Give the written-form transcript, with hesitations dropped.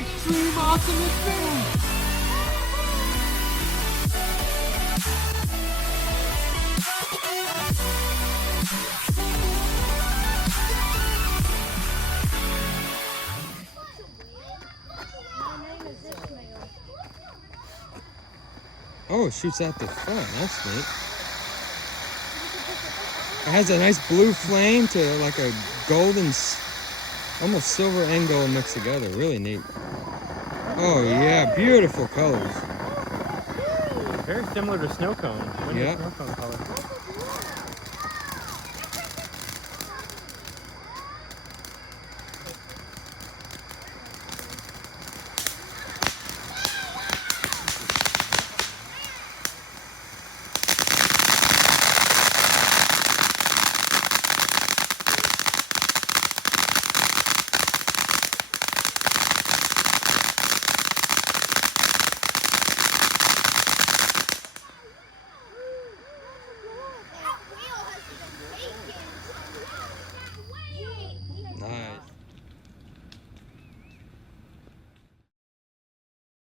Extreme Awesomeness film! Oh, it shoots out the front. That's neat. It has a nice blue flame to like a golden, almost silver and gold mixed together. Really neat. Oh yeah, beautiful colors. Very similar to snow cone. Yeah. Snow cone color.